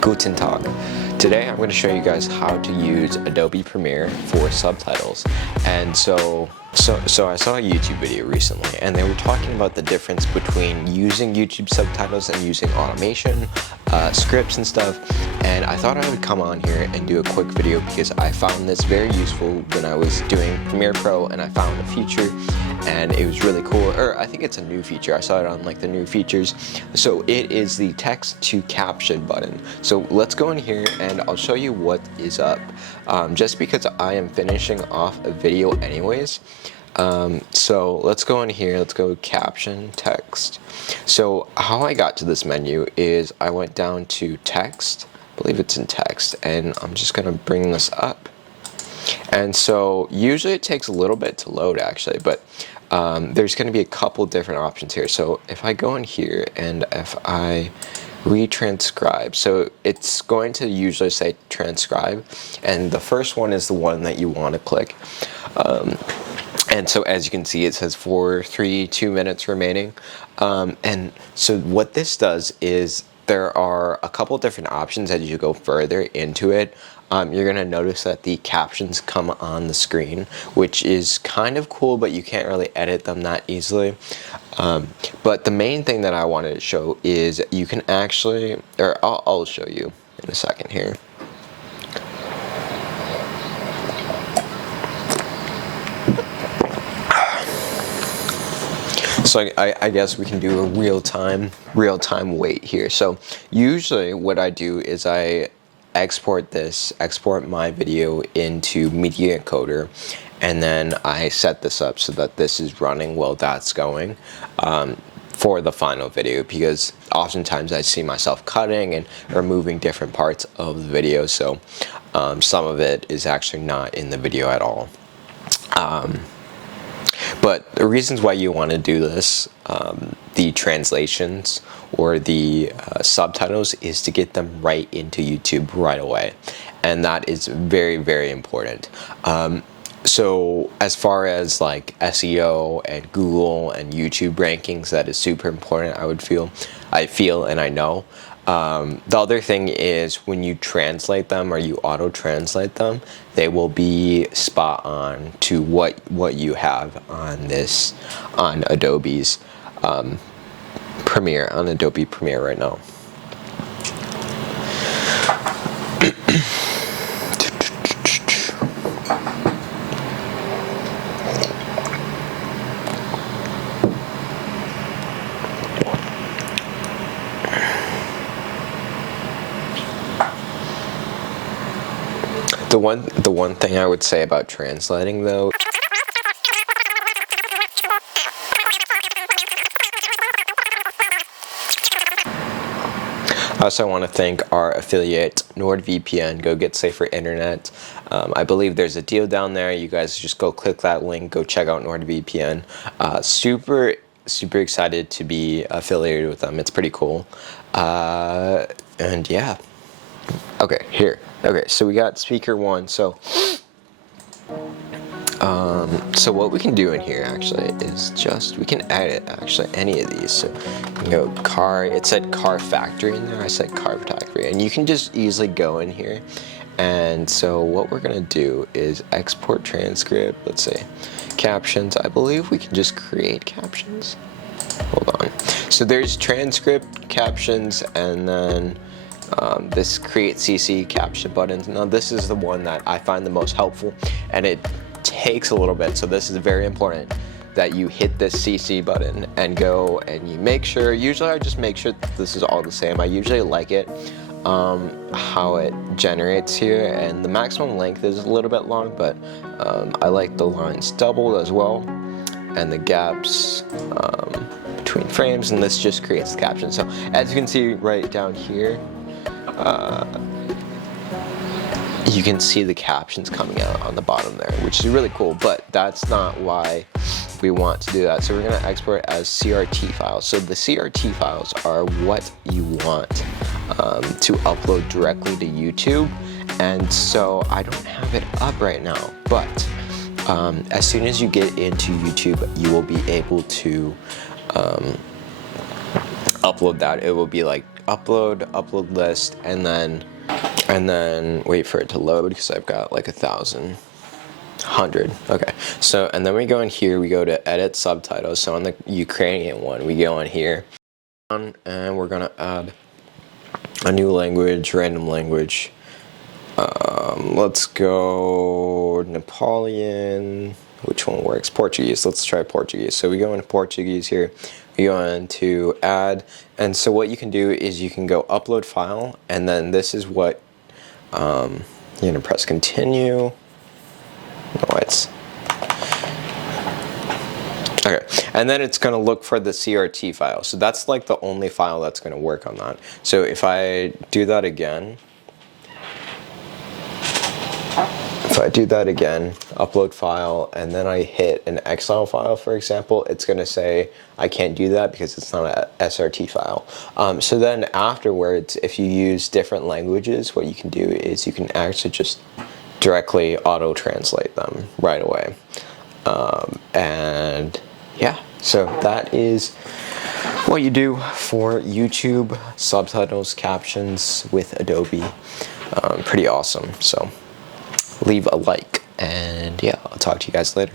Guten Tag. Today I'm going to show you guys how to use Adobe Premiere for subtitles. And so I saw a YouTube video recently, and they were talking about the difference between using YouTube subtitles and using automation, scripts and stuff. And I thought I would come on here and do a quick video because I found this very useful when I was doing Premiere Pro, and I found a feature and it was really cool. Or I think it's a new feature. I saw it on like the new features. So it is the text to caption button. So let's go in here and I'll show you what is up. Just because I am finishing off a video anyways. So let's go in here, let's go caption text. So how I got to this menu is I went down to text, I believe it's in text, and I'm just gonna bring this up. And so usually it takes a little bit to load actually, but there's going to be a couple different options here. So if I go in here and if I retranscribe, so it's going to usually say transcribe, and the first one is the one that you want to click. And so as you can see, it says 2 minutes remaining. And so what this does is there are a couple different options as you go further into it. You're going to notice that the captions come on the screen, which is kind of cool, but you can't really edit them that easily. But the main thing that I wanted to show is you can actually, or I'll show you in a second here. So I guess we can do a real-time wait here. So usually what I do is I export my video into Media Encoder, and then I set this up so that this is running while that's going for the final video, because oftentimes I see myself cutting and removing different parts of the video, so some of it is actually not in the video at all. But the reasons why you want to do this, the translations or the subtitles, is to get them right into YouTube right away. And that is very, very important. So as far as like SEO and Google and YouTube rankings, that is super important, I feel and I know. The other thing is when you translate them or you auto-translate them, they will be spot on to what you have on Adobe's Premiere, on Adobe Premiere right now. The one thing I would say about translating though, I also want to thank our affiliate NordVPN. Go get safer internet. I believe there's a deal down there. You guys just go click that link, go check out NordVPN. Super excited to be affiliated with them. It's pretty cool. And yeah. Okay, here. Okay, so we got speaker 1. So what we can do in here actually is we can edit actually any of these. So you can go car, it said car factory in there, I said car factory, and you can just easily go in here. And so what we're gonna do is export transcript, let's say captions. I believe we can just create captions. Hold on. So there's transcript, captions, and then this create CC caption buttons. Now this is the one that I find the most helpful, and it takes a little bit, so this is very important that you hit this CC button and go and you make sure, usually I just make sure that this is all the same. I usually like it how it generates here, and the maximum length is a little bit long, but I like the lines doubled as well, and the gaps between frames, and this just creates the caption. So as you can see right down here, you can see the captions coming out on the bottom there, which is really cool, but that's not why we want to do that. So we're going to export as CRT files. So the CRT files are what you want to upload directly to YouTube, and so I don't have it up right now, but as soon as you get into YouTube, you will be able to upload that. It will be like upload list, and then wait for it to load because I've got like 1,100. Okay, so and then we go in here, we go to edit subtitles. So on the Ukrainian one, we go in here, and we're gonna add a new language, random language. Let's go Napoleon. Which one works? Portuguese. Let's try Portuguese. So we go into Portuguese here. We go into add, and so what you can do is you can go upload file, and then this is what you're gonna press continue. No, it's okay, and then it's gonna look for the CRT file. So that's like the only file that's gonna work on that. So if I do that again. If I do that again, upload file, and then I hit an Excel file, for example, it's going to say I can't do that because it's not an SRT file. So then afterwards, if you use different languages, what you can do is you can actually just directly auto-translate them right away. And yeah, so that is what you do for YouTube subtitles, captions with Adobe. Pretty awesome. So leave a like, and yeah, I'll talk to you guys later.